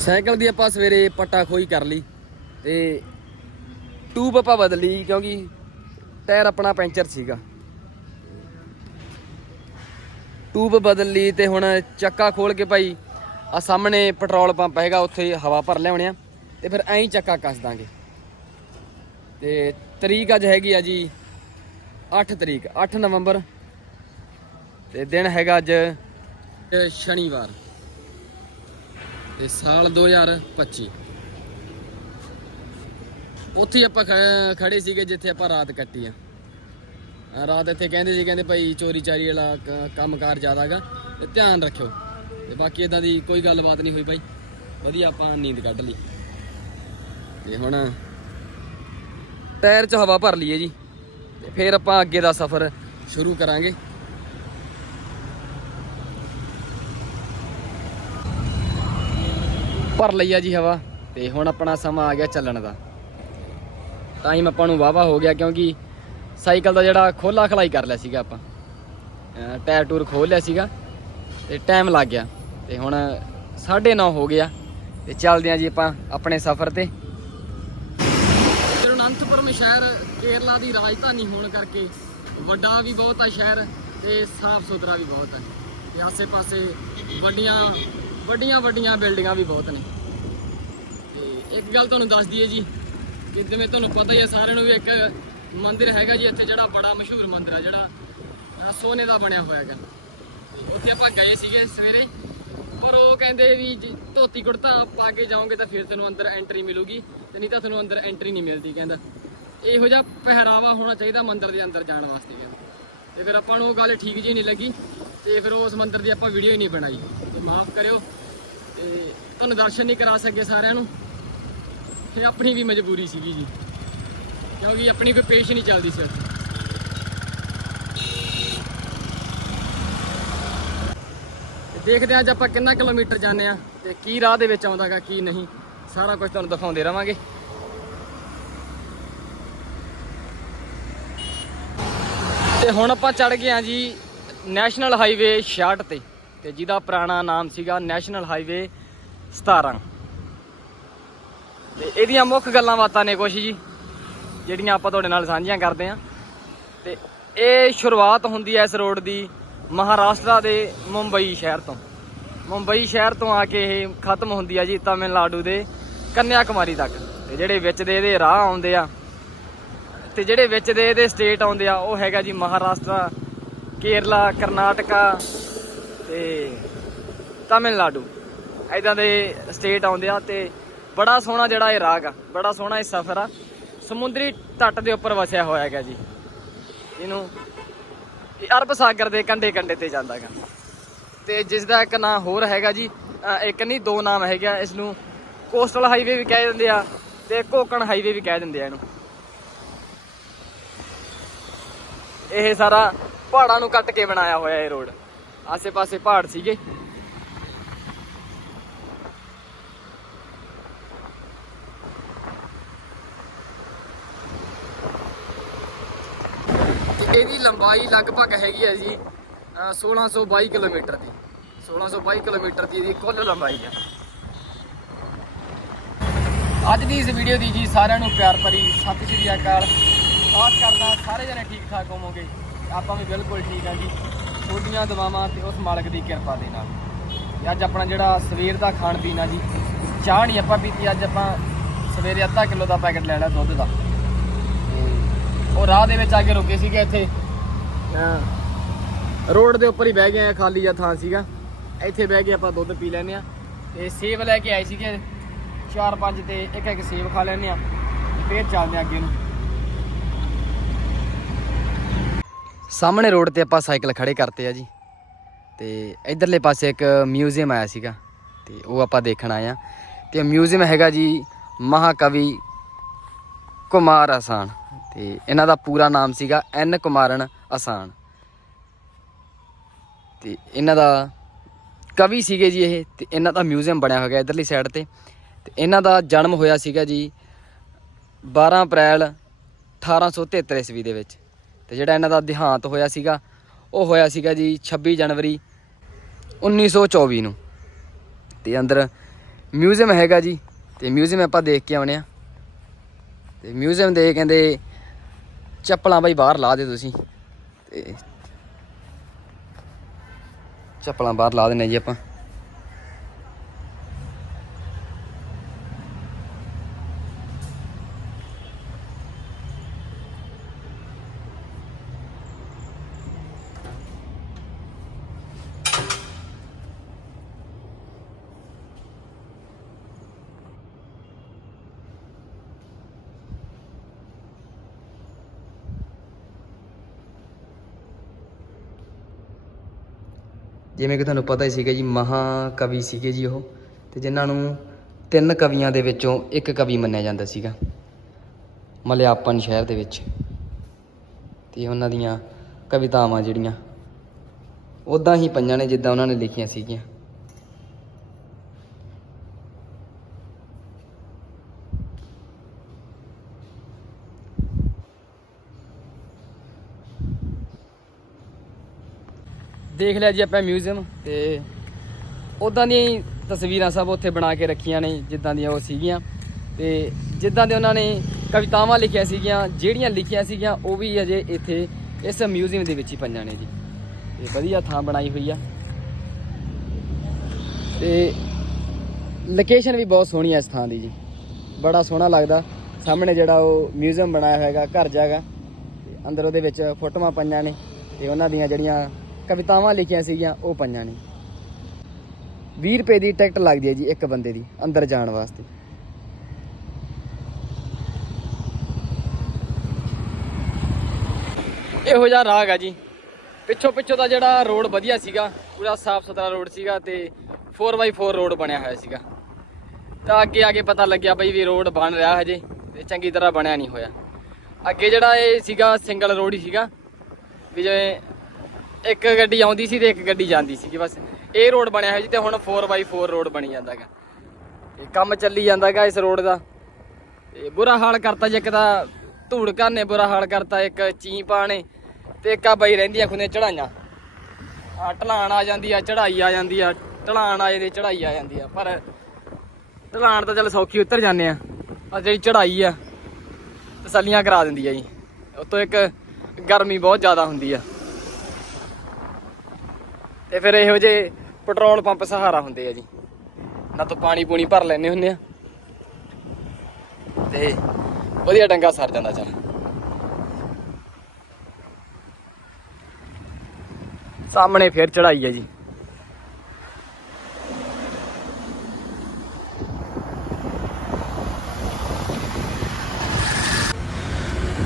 Cycle ਦੀ ਆਪਾਂ ਸਵੇਰੇ ਪੱਟਾ ਖੋਈ ਕਰ ਲਈ ਤੇ ਟੂਬ ਆਪਾਂ ਬਦਲੀ ਕਿਉਂਕਿ ਟਾਇਰ ਆਪਣਾ ਪੈਂਚਰ ਸੀਗਾ। ਟੂਬ ਬਦਲ ਲਈ ਤੇ ਹੁਣ ਚੱਕਾ ਖੋਲ ਕੇ ਭਾਈ ਆ ਸਾਹਮਣੇ ਪੈਟਰੋਲ ਪੰਪ ਹੈਗਾ, ਉੱਥੇ ਹਵਾ ਭਰ ਲਿਆਉਣੇ ਆ ਤੇ ਫਿਰ ਐਂ ਹੀ ਚੱਕਾ ਕੱਸ ਦਾਂਗੇ। ਤੇ ਤਰੀਕ ਅੱਜ ਹੈਗੀ ਆ ਜੀ 8 ਤਰੀਕ 8 ਨਵੰਬਰ ਤੇ ਦਿਨ ਹੈਗਾ ਅੱਜ ਸ਼ਨੀਵਾਰ। ਤੇ ਸਾਲ 2025 ਉੱਥੇ ਹੀ ਆਪਾਂ ਖ- ਖੜੇ ਸੀਗੇ ਜਿੱਥੇ ਆਪਾਂ ਰਾਤ ਕੱਟੀ ਆ। ਰਾਤ ਇੱਥੇ ਕਹਿੰਦੇ ਸੀ, ਕਹਿੰਦੇ ਭਾਈ ਚੋਰੀ ਚਾਰੀ ਵਾਲਾ ਕ- ਕੰਮਕਾਰ ਜ਼ਿਆਦਾਗਾ ਤੇ ਧਿਆਨ ਰੱਖਿਓ। ਤੇ ਬਾਕੀ ਇਦਾਂ ਦੀ ਕੋਈ ਗੱਲਬਾਤ ਨਹੀਂ ਹੋਈ ਭਾਈ। ਵਧੀਆ ਆਪਾਂ ਨੀਂਦ ਕੱਢ ਲਈ। ਤੇ ਹੁਣ ਟਾਇਰ 'ਚ ਹਵਾ ਭਰ ਲਈਏ ਜੀ। ਤੇ ਫਿਰ ਆਪਾਂ ਅੱਗੇ ਦਾ ਸਫ਼ਰ ਸ਼ੁਰੂ ਕਰਾਂਗੇ। ਭਰ ਲਈ ਆ ਜੀ ਹਵਾ ਤੇ ਹੁਣ ਆਪਣਾ ਸਮਾਂ ਆ ਗਿਆ ਚੱਲਣ ਦਾ। ਟਾਈਮ ਆਪਾਂ ਨੂੰ ਵਾਵਾ ਹੋ ਗਿਆ ਕਿਉਂਕਿ ਸਾਈਕਲ ਦਾ ਜਿਹੜਾ ਖੋਲਾ ਖਲਾਈ ਕਰ ਲਿਆ ਸੀਗਾ ਆਪਾਂ। ਟਾਇਰ ਟੂਰ ਖੋਲ ਲਿਆ ਸੀਗਾ ਤੇ ਟਾਈਮ ਲੱਗ ਗਿਆ ਤੇ ਹੁਣ 9:30 ਹੋ ਗਿਆ ਤੇ ਚੱਲਦੇ ਆਂ ਜੀ ਆਪਾਂ ਆਪਣੇ ਸਫ਼ਰ ਤੇ। ਤਿਰੂਅਨੰਤਪੁਰਮ ਸ਼ਹਿਰ ਕੇਰਲਾ ਦੀ ਰਾਜਧਾਨੀ ਹੋਣ ਕਰਕੇ ਵੱਡਾ ਵੀ ਬਹੁਤ ਆ ਸ਼ਹਿਰ ਤੇ ਸਾਫ਼ ਸੁਥਰਾ ਵੀ ਬਹੁਤ ਹੈ ਤੇ ਆਸੇ-ਪਾਸੇ ਵੱਡੀਆਂ ਵੱਡੀਆਂ ਵੱਡੀਆਂ ਬਿਲਡਿੰਗਾਂ ਵੀ ਬਹੁਤ ਨੇ। ਤੇ ਇੱਕ ਗੱਲ ਤੁਹਾਨੂੰ ਦੱਸ ਦਈਏ ਜੀ, ਕਿ ਜਿਵੇਂ ਤੁਹਾਨੂੰ ਪਤਾ ਹੀ ਹੈ ਸਾਰਿਆਂ ਨੂੰ ਵੀ ਇੱਕ ਮੰਦਿਰ ਹੈਗਾ ਜੀ, ਇੱਥੇ ਜਿਹੜਾ ਬੜਾ ਮਸ਼ਹੂਰ ਮੰਦਿਰ ਆ, ਜਿਹੜਾ ਸੋਨੇ ਦਾ ਬਣਿਆ ਹੋਇਆ ਹੈਗਾ। ਉੱਥੇ ਆਪਾਂ ਗਏ ਸੀਗੇ ਸਵੇਰੇ, ਪਰ ਉਹ ਕਹਿੰਦੇ ਵੀ ਜੇ ਧੋਤੀ ਕੁੜਤਾ ਪਾ ਕੇ ਜਾਓਗੇ ਤਾਂ ਫਿਰ ਤੁਹਾਨੂੰ ਅੰਦਰ ਐਂਟਰੀ ਮਿਲੂਗੀ, ਤੇ ਨਹੀਂ ਤਾਂ ਤੁਹਾਨੂੰ ਅੰਦਰ ਐਂਟਰੀ ਨਹੀਂ ਮਿਲਦੀ ਕਹਿੰਦਾ। ਇਹੋ ਜਿਹਾ ਪਹਿਰਾਵਾ ਹੋਣਾ ਚਾਹੀਦਾ ਮੰਦਿਰ ਦੇ ਅੰਦਰ ਜਾਣ ਵਾਸਤੇ ਕਹਿੰਦਾ। ਤੇ ਫਿਰ ਆਪਾਂ ਨੂੰ ਉਹ ਗੱਲ ਠੀਕ ਜੀ ਨਹੀਂ ਲੱਗੀ, ਤੇ ਫਿਰ ਉਸ ਮੰਦਿਰ ਦੀ ਆਪਾਂ ਵੀਡੀਓ ਹੀ ਨਹੀਂ ਬਣਾਈ। ਤੇ ਮਾਫ ਕਰਿਓ। ਤੇ ਤੁਹਾਨੂੰ ਦਰਸ਼ਨ ਨਹੀਂ ਕਰਾ ਸਕੇ ਸਾਰਿਆਂ ਨੂੰ। ਤੇ ਆਪਣੀ ਵੀ ਮਜਬੂਰੀ ਸੀਗੀ ਜੀ। ਕਿਉਂਕਿ ਆਪਣੀ ਕੋਈ ਪੇਸ਼ ਨਹੀਂ ਚੱਲਦੀ ਸੀ ਉੱਥੇ। ਦੇਖਦੇ ਹਾਂ ਅੱਜ ਆਪਾਂ ਕਿੰਨਾ ਕਿਲੋਮੀਟਰ ਜਾਂਦੇ ਆ ਤੇ ਕੀ ਰਾਹ ਦੇ ਵਿੱਚ ਆਉਂਦਾਗਾ ਕੀ ਨਹੀਂ। ਸਾਰਾ ਕੁਝ ਤੁਹਾਨੂੰ ਦਿਖਾਉਂਦੇ ਰਵਾਂਗੇ। ਤੇ ਹੁਣ ਆਪਾਂ ਚੜ ਗਏ ਆ ਜੀ ਨੈਸ਼ਨਲ ਹਾਈਵੇ 66 ਤੇ। ਤੇ ਜਿਹਦਾ ਪੁਰਾਣਾ ਨਾਮ ਸੀਗਾ ਨੈਸ਼ਨਲ ਹਾਈਵੇ 17 ਤੇ ਇਹਦੀਆਂ ਮੁੱਖ ਗੱਲਾਂ ਬਾਤਾਂ ਨੇ ਕੁਛ ਜੀ, ਜਿਹੜੀਆਂ ਆਪਾਂ ਤੁਹਾਡੇ ਨਾਲ ਸਾਂਝੀਆਂ ਕਰਦੇ ਆ ਤੇ ਇਹ ਸ਼ੁਰੂਆਤ ਹੁੰਦੀ ਹੈ ਇਸ ਰੋਡ ਦੀ ਮਹਾਰਾਸ਼ਟਰ ਦੇ ਮੁੰਬਈ ਸ਼ਹਿਰ ਤੋਂ। ਮੁੰਬਈ ਸ਼ਹਿਰ ਤੋਂ ਆ ਕੇ ਇਹ ਖਤਮ ਹੁੰਦੀ ਆ ਜੀ ਤਾਮਿਲਨਾਡੂ ਦੇ ਕੰਨਿਆ ਕੁਮਾਰੀ ਤੱਕ। ਤੇ ਜਿਹੜੇ ਵਿੱਚ ਦੇ ਇਹਦੇ ਰਾਹ ਆਉਂਦੇ ਆ, ਤੇ ਜਿਹੜੇ ਵਿੱਚ ਦੇ ਇਹਦੇ ਸਟੇਟ ਆਉਂਦੇ ਆ, ਉਹ ਹੈਗਾ ਜੀ ਮਹਾਰਾਸ਼ਟਰ, ਕੇਰਲਾ, ਕਰਨਾਟਕਾ ਤੇ ਤਾਮਿਲਨਾਡੂ। ਐਦਾਂ ਦੇ ਸਟੇਟ ਆਉਂਦੇ ਆ ਤੇ ਬੜਾ ਸੋਹਣਾ ਜਿਹੜਾ ਇਹ ਰਾਗ ਆ, ਬੜਾ ਸੋਹਣਾ ਇਹ ਸਫ਼ਰ ਆ। ਸਮੁੰਦਰੀ ਤੱਟ ਦੇ ਉੱਪਰ ਵਸਿਆ ਹੋਇਆ ਹੈਗਾ ਜੀ। ਇਹਨੂੰ ਅਰਬ ਸਾਗਰ ਦੇ ਕੰਢੇ ਕੰਢੇ ਤੇ ਜਾਂਦਾ ਹੈਗਾ। ਤੇ ਜਿਸ ਦਾ ਇੱਕ ਨਾਂ ਹੋਰ ਹੈਗਾ ਜੀ ਇੱਕ ਨਹੀਂ, ਦੋ ਨਾਮ ਹੈਗੇ ਆ। ਇਸ ਨੂੰ ਕੋਸਟਲ ਹਾਈਵੇ ਵੀ ਕਹਿ ਦਿੰਦੇ ਆ ਤੇ ਕੋਕਣ ਹਾਈਵੇ ਵੀ ਕਹਿ ਦਿੰਦੇ ਆ ਇਹਨੂੰ। ਇਹ ਸਾਰਾ ਪਹਾੜਾਂ ਨੂੰ ਕੱਟ ਕੇ ਬਣਾਇਆ ਹੋਇਆ ਇਹ ਰੋਡ ਆਸੇ-ਪਾਸੇ ਪਹਾੜ ਸੀਗੇ। ਇਹਦੀ ਲੰਬਾਈ ਲਗਭਗ ਹੈਗੀ ਹੈ ਜੀ, ਅਹ 1622 ਕਿਲੋਮੀਟਰ ਦੀ। 1622 ਕਿਲੋਮੀਟਰ ਦੀ ਇਹਦੀ ਕੁੱਲ ਲੰਬਾਈ ਹੈ ਅੱਜ ਦੀ ਇਸ ਵੀਡੀਓ ਦੀ ਜੀ ਸਾਰਿਆਂ ਨੂੰ ਪਿਆਰ ਭਰੀ ਸਤਿ ਸ਼੍ਰੀ ਅਕਾਲ। ਆਸ ਕਰਦਾ ਸਾਰੇ ਜਣੇ ਠੀਕ ਠਾਕ ਹੋਵੋਗੇ। ਆਪਾਂ ਵੀ ਬਿਲਕੁਲ ਠੀਕ ਆ ਜੀ। ਤੁਹਾਡੀਆਂ ਦੁਆਵਾਂ ਤੇ ਉਸ ਮਾਲਕ ਦੀ ਕਿਰਪਾ ਦੇ ਨਾਲ। ਅੱਜ ਆਪਣਾ ਜਿਹੜਾ ਸਵੇਰ ਦਾ ਖਾਣ ਪੀਣਾ ਜੀ, ਚਾਹ ਨਹੀਂ ਆਪਾਂ ਪੀਤੀ, ਅੱਜ ਆਪਾਂ ਸਵੇਰੇ ਅੱਧਾ ਕਿਲੋ ਦਾ ਪੈਕਟ ਲੈ ਲਿਆ ਦੁੱਧ ਦਾ। ਤੇ ਉਹ ਰਾਹ ਦੇ ਵਿੱਚ ਆ ਕੇ ਰੁਕੇ ਸੀਗੇ ਇੱਥੇ। ਰੋਡ ਦੇ ਉੱਪਰ ਹੀ ਬਹਿ ਗਏ ਆ, ਖਾਲੀ ਜਿਹਾ ਥਾਂ ਸੀਗਾ। ਇੱਥੇ ਬਹਿ ਕੇ ਆਪਾਂ ਦੁੱਧ ਪੀ ਲੈਨੇ ਆ ਤੇ ਸੇਬ ਲੈ ਕੇ ਆਏ ਸੀਗੇ। ਚਾਰ, ਪੰਜ ਤੇ ਇੱਕ ਇੱਕ ਸੇਬ ਖਾ ਲੈਨੇ ਆ ਫੇਰ ਚੱਲਦੇ ਆ ਅੱਗੇ ਨੂੰ। ਸਾਹਮਣੇ ਰੋਡ ਤੇ ਆਪਾਂ ਸਾਈਕਲ ਖੜੇ ਕਰਤੇ ਆ ਜੀ। ਤੇ ਇਧਰਲੇ ਪਾਸੇ ਇੱਕ ਮਿਊਜ਼ੀਅਮ ਆਇਆ ਸੀਗਾ, ਤੇ ਉਹ ਆਪਾਂ ਦੇਖਣ ਆਏ ਆ। ਤੇ ਮਿਊਜ਼ੀਅਮ ਹੈਗਾ ਜੀ ਮਹਾਕਵੀ ਕੁਮਾਰ ਆਸਾਨ ਤੇ ਇਹਨਾਂ ਦਾ ਪੂਰਾ ਨਾਮ ਸੀਗਾ ਐਨ ਕੁਮਾਰਨ ਆਸਾਨ ਤੇ ਇਹਨਾਂ ਦਾ ਕਵੀ ਸੀਗੇ ਜੀ ਇਹ, ਤੇ ਇਹਨਾਂ ਦਾ ਮਿਊਜ਼ੀਅਮ ਬਣਿਆ ਹੋਇਆ ਇਧਰਲੀ ਸਾਈਡ ਤੇ। ਤੇ ਇਹਨਾਂ ਦਾ ਜਨਮ ਹੋਇਆ ਸੀਗਾ ਜੀ 12 ਅਪ੍ਰੈਲ 1873 ਈਸਵੀ ਦੇ ਵਿੱਚ। ਤੇ ਜਿਹੜਾ ਇਹਨਾਂ ਦਾ ਦੇਹਾਂਤ ਹੋਇਆ ਸੀਗਾ, ਉਹ ਹੋਇਆ ਸੀਗਾ ਜੀ 26 ਜਨਵਰੀ 1924 ਨੂੰ। ਤੇ ਅੰਦਰ ਮਿਊਜ਼ੀਅਮ ਹੈਗਾ ਜੀ, ਤੇ ਮਿਊਜ਼ੀਅਮ ਆਪਾਂ ਦੇਖ ਕੇ ਆਉਣੇ ਆ। ਤੇ ਮਿਊਜ਼ੀਅਮ ਦੇ ਕਹਿੰਦੇ ਚੱਪਲਾਂ ਬਾਈ ਬਾਹਰ ਲਾ ਦੇ ਤੁਸੀਂ। ਤੇ ਚੱਪਲਾਂ ਬਾਹਰ ਲਾ ਦਿੰਨੇ ਜੀ ਆਪਾਂ। ਜਿਵੇਂ ਕਿ ਤੁਹਾਨੂੰ ਪਤਾ ਹੀ ਸੀਗਾ ਜੀ, ਮਹਾਕਵੀ ਸੀਗੇ ਜੀ ਉਹ। ਤੇ ਜਿਨ੍ਹਾਂ ਨੂੰ ਤਿੰਨ ਕਵੀਆਂ ਦੇ ਵਿੱਚੋਂ ਇੱਕ ਕਵੀ ਮੰਨਿਆ ਜਾਂਦਾ ਸੀਗਾ, ਮਲਿਆਪਨ ਸ਼ਹਿਰ ਦੇ ਵਿੱਚ। ਤੇ ਉਹਨਾਂ ਦੀਆਂ ਕਵਿਤਾਵਾਂ ਜਿਹੜੀਆਂ ਉਦਾਂ ਹੀ ਪਈਆਂ ਨੇ ਜਿੱਦਾਂ ਉਹਨਾਂ ਨੇ ਲਿਖੀਆਂ ਸੀਗੀਆਂ। ਦੇਖ ਲਿਆ ਜੀ ਆਪਾਂ ਮਿਊਜ਼ੀਅਮ ਤੇ ਉਦਾਂ ਦੀਆਂ ਹੀ ਤਸਵੀਰਾਂ ਸਭ ਉੱਥੇ ਬਣਾ ਕੇ ਰੱਖੀਆਂ ਨੇ, ਜਿੱਦਾਂ ਦੀਆਂ ਉਹ ਸੀਗੀਆਂ। ਤੇ ਜਿੱਦਾਂ ਦੇ ਉਹਨਾਂ ਨੇ ਕਵਿਤਾਵਾਂ ਲਿਖੀਆਂ ਸੀਗੀਆਂ, ਜਿਹੜੀਆਂ ਲਿਖੀਆਂ ਸੀਗੀਆਂ, ਉਹ ਵੀ ਅਜੇ ਇੱਥੇ ਇਸ ਮਿਊਜ਼ੀਅਮ ਦੇ ਵਿੱਚ ਹੀ ਪਈਆਂ ਨੇ ਜੀ। ਤੇ ਵਧੀਆ ਥਾਂ ਬਣਾਈ ਹੋਈ ਆ। ਤੇ ਲੋਕੇਸ਼ਨ ਵੀ ਬਹੁਤ ਸੋਹਣੀ ਹੈ ਇਸ ਥਾਂ ਦੀ ਜੀ। ਬੜਾ ਸੋਹਣਾ ਲੱਗਦਾ। ਸਾਹਮਣੇ ਜਿਹੜਾ ਉਹ ਮਿਊਜ਼ੀਅਮ ਬਣਾਇਆ ਹੋਇਆਗਾ ਘਰ ਜਾਗਾ ਤੇ ਅੰਦਰ ਉਹਦੇ ਵਿੱਚ ਫੋਟੋਆਂ ਪਈਆਂ ਨੇ। ਤੇ ਉਹਨਾਂ ਦੀਆਂ ਜਿਹੜੀਆਂ ਕਵਿਤਾਵਾਂ ਲਿਖੀਆਂ ਸੀਗੀਆਂ, ਉਹ ਪਈਆਂ ਨੇ 20 ਰੁਪਏ ਦੀ ਟਿਕਟ ਲੱਗਦੀ ਹੈ ਜੀ ਇੱਕ ਬੰਦੇ ਦੀ, ਅੰਦਰ ਜਾਣ ਵਾਸਤੇ। ਇਹੋ ਜਿਹਾ ਰਾਗ ਆ ਜੀ। ਪਿੱਛੋਂ ਪਿੱਛੋਂ ਦਾ ਜਿਹੜਾ ਰੋਡ ਵਧੀਆ ਸੀਗਾ, ਪੂਰਾ ਸਾਫ਼ ਸੁਥਰਾ ਰੋਡ ਸੀਗਾ ਤੇ 4x4 ਰੋਡ ਬਣਿਆ ਹੋਇਆ ਸੀਗਾ। ਤਾਂ ਅੱਗੇ ਆ ਕੇ ਪਤਾ ਲੱਗਿਆ ਬਈ ਵੀ ਰੋਡ ਬਣ ਰਿਹਾ ਹਜੇ ਤੇ ਚੰਗੀ ਤਰ੍ਹਾਂ ਬਣਿਆ ਨਹੀਂ ਹੋਇਆ। ਅੱਗੇ ਜਿਹੜਾ ਇਹ ਸੀਗਾ ਸਿੰਗਲ ਰੋਡ ਹੀ ਸੀਗਾ, ਵੀ ਜਿਵੇਂ ਇੱਕ ਗੱਡੀ ਆਉਂਦੀ ਸੀ ਤੇ ਇੱਕ ਗੱਡੀ ਜਾਂਦੀ ਸੀ ਬਸ। ਇਹ ਰੋਡ ਬਣਿਆ ਹੋਇਆ ਜੀ ਤੇ ਹੁਣ 4x4 ਰੋਡ ਬਣੀ ਜਾਂਦਾਗਾ। ਇਹ ਕੰਮ ਚੱਲੀ ਜਾਂਦਾਗਾ ਇਸ ਰੋਡ ਦਾ। ਤੇ ਬੁਰਾ ਹਾਲ ਕਰਤਾ ਜੀ, ਇੱਕ ਤਾਂ ਧੂੜ ਘਰ ਨੇ ਬੁਰਾ ਹਾਲ ਕਰਤਾ, ਇੱਕ ਚੀਪਾਂ ਨੇ ਤੇ ਇੱਕ ਆ ਬਈ ਰਹਿੰਦੀਆਂ ਖੁੰਦੇ ਚੜਾਈਆਂ। ਆ ਢਲਾਣ ਆ ਜਾਂਦੀ ਆ ਚੜਾਈ ਆ ਜਾਂਦੀ ਆ, ਢਲਾਣ ਆ ਜਾਂਦੀ ਚੜਾਈ ਆ ਜਾਂਦੀ ਆ, ਪਰ ਢਲਾਣ ਤਾਂ ਚੱਲ ਸੌਖੀ ਉਤਰ ਜਾਂਦੇ ਆ। ਆ ਜਿਹੜੀ ਚੜਾਈ ਆ, ਤਸੱਲੀਆਂ ਕਰਾ ਦਿੰਦੀ ਆ ਜੀ। ਉਤੋਂ ਇੱਕ ਗਰਮੀ ਬਹੁਤ ਜ਼ਿਆਦਾ ਹੁੰਦੀ ਆ। ਤੇ ਫਿਰ ਇਹੋ ਜਿਹੇ ਪੈਟਰੋਲ ਪੰਪ ਸਹਾਰਾ ਹੁੰਦੇ ਆ ਜੀ। ਨਾ ਤਾਂ ਪਾਣੀ ਪੂਣੀ ਭਰ ਲੈਨੇ ਹੁੰਦੇ ਆ। ਤੇ ਵਧੀਆ ਡੰਗਾ ਸਰ ਜਾਂਦਾ ਚੱਲ। ਸਾਹਮਣੇ ਫਿਰ ਚੜਾਈ ਹੈ ਜੀ।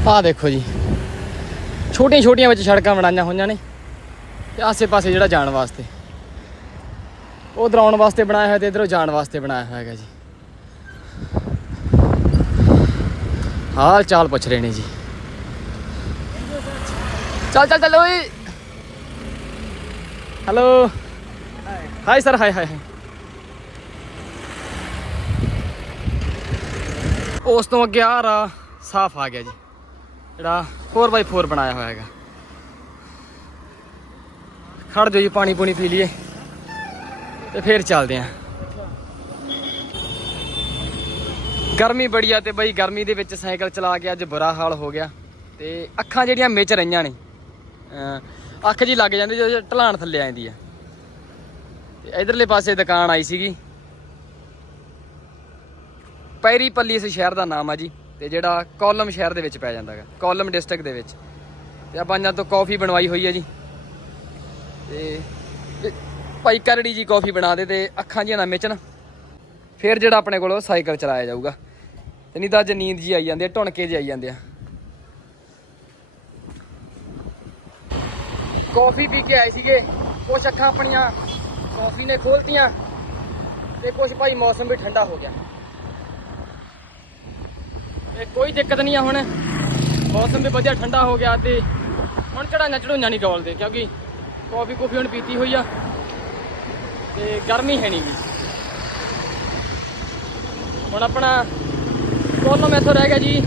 ਆਹ ਦੇਖੋ ਜੀ। ਛੋਟੀਆਂ ਛੋਟੀਆਂ ਵਿੱਚ ਸੜਕਾਂ ਬਣਾਈਆਂ ਹੋਈਆਂ ਨੇ। ਤੇ ਆਸੇ-ਪਾਸੇ ਜਿਹੜਾ ਜਾਣ ਵਾਸਤੇ। ਉਧਰ ਆਉਣ ਵਾਸਤੇ ਬਣਾਇਆ ਹੋਇਆ ਤੇ ਇਧਰੋਂ ਜਾਣ ਵਾਸਤੇ ਬਣਾਇਆ ਹੋਇਆ ਹੈਗਾ ਜੀ। ਹਾਲ ਚਾਲ ਪੁੱਛ ਰਹੇ ਨੇ ਜੀ। ਚੱਲ ਚੱਲ ਚੱਲ ਓਏ। Hello. Hi sir hi hi ਉਸ ਤੋਂ ਅੱਗੇ ਆ ਰਾ ਸਾਫ਼ ਆ ਗਿਆ ਜੀ। ਜਿਹੜਾ 4x4 ਬਣਾਇਆ ਹੋਇਆ ਹੈਗਾ। ਖੜ ਜਾਓ ਜੀ, ਪਾਣੀ ਪੂਣੀ ਪੀ ਲਈਏ ਤੇ ਫੇਰ ਚੱਲਦੇ ਆਂ। ਗਰਮੀ ਬੜੀ ਆ ਤੇ ਬਈ ਗਰਮੀ ਦੇ ਵਿੱਚ ਸਾਈਕਲ ਚਲਾ ਕੇ ਅੱਜ ਬੁਰਾ ਹਾਲ ਹੋ ਗਿਆ ਤੇ ਅੱਖਾਂ ਜਿਹੜੀਆਂ ਮਿਚ ਰਹੀਆਂ ਨੇ ਅੱਖ ਜੀ ਲੱਗ ਜਾਂਦੀ ਜਦੋਂ ਢਲਾਣ ਥੱਲੇ ਆ ਜਾਂਦੀ ਆ। ਤੇ ਇਧਰਲੇ ਪਾਸੇ ਦੁਕਾਨ ਆਈ ਸੀਗੀ। ਪੈਰੀ ਪੱਲੀ ਇਸ ਸ਼ਹਿਰ ਦਾ ਨਾਮ ਆ ਜੀ ਤੇ ਜਿਹੜਾ ਕੋਲਮ ਸ਼ਹਿਰ ਦੇ ਵਿੱਚ ਪੈ ਜਾਂਦਾ ਹੈਗਾ ਕੋਲਮ ਡਿਸਟ੍ਰਿਕਟ ਦੇ ਵਿੱਚ। ਤੇ ਆਪਾਂ ਇਹਨਾਂ ਤੋਂ ਕਾਫੀ ਬਣਵਾਈ ਹੋਈ ਹੈ ਜੀ। ਤੇ ਭਾਈ ਕਰੜੀ ਜੀ ਕਾਫੀ ਬਣਾ ਦੇ ਤੇ ਅੱਖਾਂ ਜੀਆਂ ਨਾ ਮਿਚਣ। ਫਿਰ ਜਿਹੜਾ ਆਪਣੇ ਕੋਲ ਸਾਈਕਲ ਚਲਾਇਆ ਜਾਊਗਾ। ਤੇ ਨਹੀਂ ਤਾਂ ਅੱਜ ਨੀਂਦ ਜੀ ਆਈ ਜਾਂਦੀ ਆ, ਢੁਣਕੇ ਜੀ ਆਈ ਜਾਂਦੇ ਆ। ਕਾਫੀ ਪੀ ਕੇ ਆਏ ਸੀਗੇ। ਕੁਛ ਅੱਖਾਂ ਆਪਣੀਆਂ ਕਾਫੀ ਨੇ ਖੋਲਤੀਆਂ ਤੇ ਕੁਛ ਭਾਈ ਮੌਸਮ ਵੀ ਠੰਡਾ ਹੋ ਗਿਆ। ਤੇ ਕੋਈ ਦਿੱਕਤ ਨਹੀਂ ਆ ਹੁਣ। ਮੌਸਮ ਵੀ ਵਧੀਆ ਠੰਡਾ ਹੋ ਗਿਆ ਤੇ ਹੁਣ ਚੜਾਈਆਂ ਚੜੂਈਆਂ ਨਹੀਂ ਗੋਲਦੇ ਕਿਉਂਕਿ ਕਾਫੀ ਕੁਫੀ ਹੁਣ ਪੀਤੀ ਹੋਈ ਆ। ਤੇ ਗਰਮੀ ਹੈ ਨਹੀਂ ਗੀ। ਹੁਣ ਆਪਣਾ ਕੋਲੋਂ ਇੱਥੋਂ ਰਹਿ ਗਿਆ ਜੀ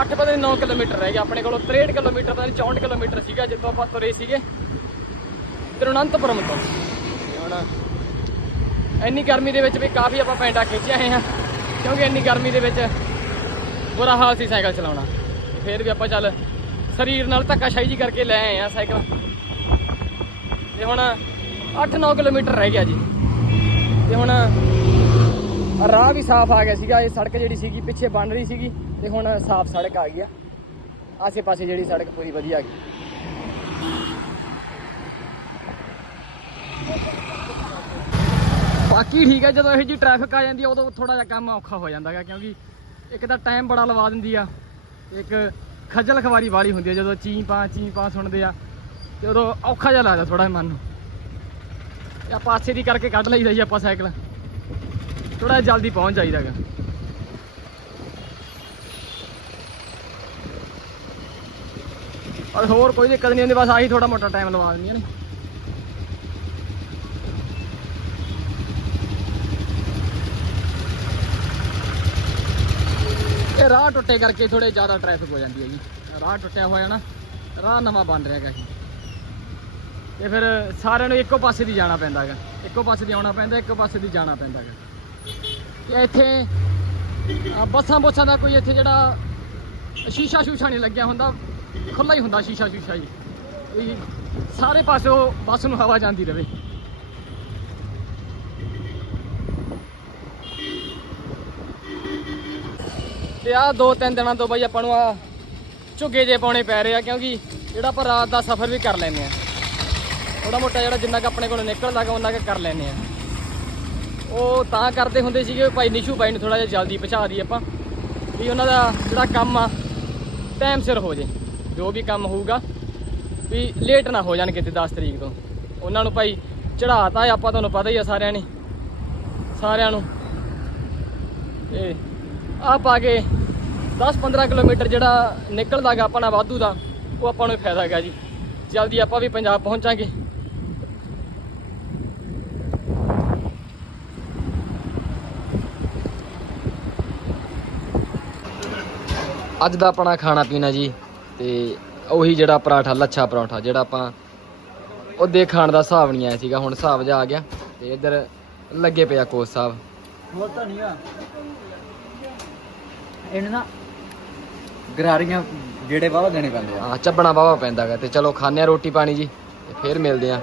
8 ਪਤਾ ਨਹੀਂ 9 ਕਿਲੋਮੀਟਰ ਰਹਿ ਗਿਆ। ਆਪਣੇ ਕੋਲੋਂ 63 ਕਿਲੋਮੀਟਰ, ਪਤਾ 64 ਕਿਲੋਮੀਟਰ ਸੀਗਾ ਜਿੱਥੋਂ ਆਪਾਂ ਤੁਰੇ ਸੀਗੇ। ਤਿਰੁਵਨੰਤਪੁਰਮ ਤੋਂ। ਹੁਣ ਇੰਨੀ ਗਰਮੀ ਦੇ ਵਿੱਚ ਵੀ ਕਾਫੀ ਆਪਾਂ ਪੈਂਡਾ ਖਿੱਚ ਆਏ ਹਾਂ, ਕਿਉਂਕਿ ਇੰਨੀ ਗਰਮੀ ਦੇ ਵਿੱਚ ਬੁਰਾ ਹਾਲ ਸੀ ਸਾਈਕਲ ਚਲਾਉਣਾ। ਫਿਰ ਵੀ ਆਪਾਂ ਚੱਲ ਸਰੀਰ ਨਾਲ ਧੱਕਾਸ਼ਾਹੀ ਜੀ ਕਰਕੇ ਲੈ ਆਏ ਆ ਸਾਈਕਲ। ਤੇ ਹੁਣ 8-9 ਕਿਲੋਮੀਟਰ ਰਹਿ ਗਿਆ ਜੀ। ਤੇ ਹੁਣ ਰਾਹ ਵੀ ਸਾਫ਼ ਆ ਗਿਆ ਸੀਗਾ, ਇਹ ਸੜਕ ਜਿਹੜੀ ਸੀਗੀ, ਪਿੱਛੇ ਬਣ ਰਹੀ ਸੀਗੀ, ਤੇ ਹੁਣ ਸਾਫ਼ ਸੜਕ ਆ ਗਈ ਆ। ਆਸੇ ਪਾਸੇ ਜਿਹੜੀ ਸੜਕ ਪੂਰੀ ਵਧੀਆ ਆ ਗਈ। ਬਾਕੀ ਠੀਕ ਹੈ ਜਦੋਂ ਇਹੋ ਜੀ ਟ੍ਰੈਫਿਕ ਆ ਜਾਂਦੀ ਆ, ਉਦੋਂ ਥੋੜਾ ਜਿਹਾ ਕੰਮ ਔਖਾ ਹੋ ਜਾਂਦਾ ਹੈਗਾ ਕਿਉਂਕਿ ਇੱਕ ਤਾਂ ਟਾਈਮ ਬੜਾ ਲਵਾ ਦਿੰਦੀ ਆ। ਇੱਕ ਖੱਜਲ ਖਵਾਰੀ ਵਾਲੀ ਹੁੰਦੀ ਆ, ਜਦੋਂ ਚੀਂ ਪਾ ਚੀਂ ਪਾ ਸੁਣਦੇ ਆ। ਤੇ ਉਦੋਂ ਔਖਾ ਜਿਹਾ ਲੱਗਦਾ ਥੋੜਾ ਮਨ ਨੂੰ। ਤੇ ਪਾਸੇ ਦੀ ਕਰਕੇ ਕੱਢ ਲਈਦਾ ਜੀ ਆਪਾਂ ਸਾਈਕਲ। ਥੋੜਾ ਜਲਦੀ ਪਹੁੰਚ ਜਾਈਦਾ ਹੈਗਾ ਪਰ ਹੋਰ ਕੋਈ ਦਿੱਕਤ ਨਹੀਂ ਹੁੰਦੀ, ਬਸ ਆਹੀ ਥੋੜਾ ਮੋਟਾ ਟਾਈਮ ਲਵਾ ਦਿੰਦੀਆਂ ਨੇ। ਇਹ ਰਾਹ ਟੁੱਟੇ ਕਰਕੇ ਥੋੜੇ ਜ਼ਿਆਦਾ ਟ੍ਰੈਫਿਕ ਹੋ ਜਾਂਦੀ ਹੈ ਜੀ। ਰਾਹ ਟੁੱਟਿਆ ਹੋਇਆ ਨਾ, ਰਾਹ ਨਵਾਂ ਬਣ ਰਿਹਾ ਹੈਗਾ ਜੀ ਤੇ ਫਿਰ ਸਾਰਿਆਂ ਨੂੰ ਇੱਕੋ ਪਾਸੇ ਦੀ ਜਾਣਾ ਪੈਂਦਾ ਹੈਗਾ ਇੱਕੋ ਪਾਸੇ ਦੀ ਆਉਣਾ ਪੈਂਦਾ, ਇੱਕੋ ਪਾਸੇ ਦੀ ਜਾਣਾ ਪੈਂਦਾ ਹੈਗਾ ਤੇ ਇੱਥੇ ਬੱਸਾਂ ਬੁੱਸਾਂ ਦਾ ਕੋਈ ਇੱਥੇ ਜਿਹੜਾ ਸ਼ੀਸ਼ਾ ਸ਼ੂਸ਼ਾ ਨਹੀਂ ਲੱਗਿਆ ਹੁੰਦਾ ਖੁੱਲਾ ਹੀ ਹੁੰਦਾ ਸ਼ੀਸ਼ਾ ਸ਼ੂਸ਼ਾ ਹੀ। ਸਾਰੇ ਪਾਸਿਓਂ ਬੱਸ ਨੂੰ ਹਵਾ ਜਾਂਦੀ ਰਹੇ ਤੇ ਆ ਦੋ ਤਿੰਨ ਦਿਨਾਂ ਤੋਂ ਬਾਈ ਆਪਾਂ ਨੂੰ ਆ ਝੁੱਗੇ ਜੇ ਪਾਉਣੇ ਪੈ ਰਹੇ ਆ, ਕਿਉਂਕਿ ਜਿਹੜਾ ਆਪਾਂ ਰਾਤ ਦਾ ਸਫ਼ਰ ਵੀ ਕਰ ਲੈਂਦੇ ਆ। ਥੋੜਾ ਮੋਟਾ ਜਿਹੜਾ ਜਿੰਨਾ ਕੁ ਆਪਣੇ ਕੋਲ ਨਿਕਲਦਾ ਗਾ ਉਹਨਾਂ ਕੁ ਕਰ ਲੈਂਦੇ ਆ ਉਹ ਤਾਂ ਕਰਦੇ ਹੁੰਦੇ ਸੀਗੇ ਭਾਈ ਨਿਸ਼ੂ ਭਾਈ ਨੂੰ ਥੋੜਾ ਜਿਹਾ ਜਲਦੀ ਪਹੁੰਚਾ ਦੀ ਆਪਾਂ, ਵੀ ਉਹਨਾਂ ਦਾ ਜਿਹੜਾ ਕੰਮ ਆ, ਟਾਈਮ ਸਿਰ ਹੋ ਜੇ, ਜੋ ਵੀ ਕੰਮ ਹੋਊਗਾ, ਵੀ ਲੇਟ ਨਾ ਹੋ ਜਾਣ ਕਿਤੇ 10 ਤਰੀਕ ਤੋਂ। ਉਹਨਾਂ ਨੂੰ ਭਾਈ ਚੜਾਤਾ ਆਪਾਂ ਤੁਹਾਨੂੰ ਪਤਾ ਹੀ ਆ ਸਾਰਿਆਂ ਨੇ, ਸਾਰਿਆਂ ਨੂੰ। ਤੇ ਆ ਪਾ ਕੇ 10-15 ਕਿਲੋਮੀਟਰ ਜਿਹੜਾ ਨਿਕਲਦਾ ਗਾ ਆਪਣਾ ਵਾਧੂ ਦਾ, ਉਹ ਆਪਾਂ ਨੂੰ ਫਾਇਦਾ ਹੈਗਾ ਜੀ। ਜਲਦੀ ਆਪਾਂ ਵੀ ਪੰਜਾਬ ਪਹੁੰਚਾਂਗੇ। ਅੱਜ ਦਾ ਆਪਣਾ ਖਾਣਾ ਪੀਣਾ ਜੀ ਤੇ ਉਹੀ ਜਿਹੜਾ ਪਰਾਠਾ ਲੱਛਾ ਪਰੌਂਠਾ ਜਿਹੜਾ ਆਪਾਂ ਉਹਦੇ ਖਾਣ ਦਾ ਹਿਸਾਬ ਨਹੀਂ ਆਇਆ ਸੀਗਾ ਹੁਣ ਹਿਸਾਬ ਜਾ ਆ ਗਿਆ ਤੇ ਇੱਧਰ ਲੱਗੇ ਪਿਆ ਕੋਚ ਸਾਹਿਬ। ਹੋਰ ਤਾਂ ਨਹੀਂ ਆ। ਇਹਨਾਂ ਨਾ ਗਰਾਰੀਆਂ ਜਿਹੜੇ ਵਾਵਾ ਦੇਣੇ ਪੈਂਦੇ ਆ। ਹਾਂ ਚੱਬਣਾ ਵਾਵਾ ਪੈਂਦਾਗਾ ਤੇ ਚਲੋ ਖਾਣੇ ਆ ਰੋਟੀ ਪਾਣੀ ਜੀ ਤੇ ਫੇਰ ਮਿਲਦੇ ਆ